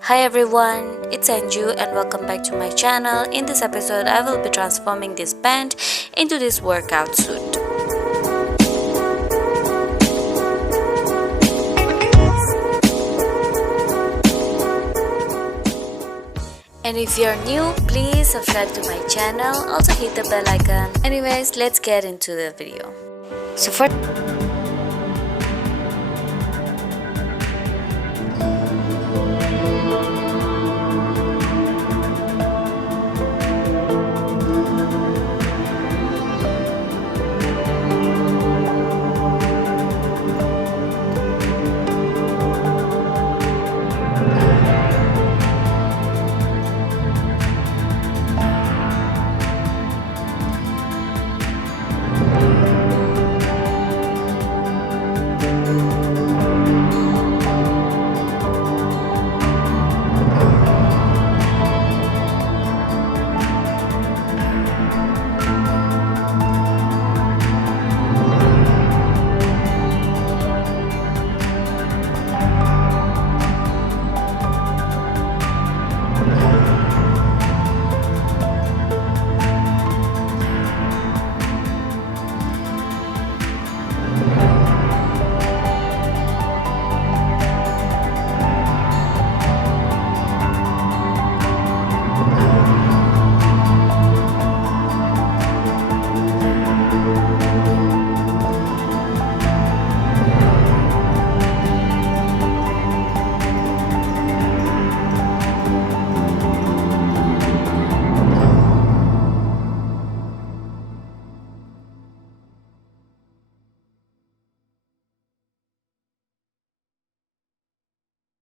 Hi everyone, it's Anju and welcome back to my channel. In this episode, I will be transforming this pant into this workout suit. And if you're new, please subscribe to my channel. Also hit the bell icon. Anyways, let's get into the video. So first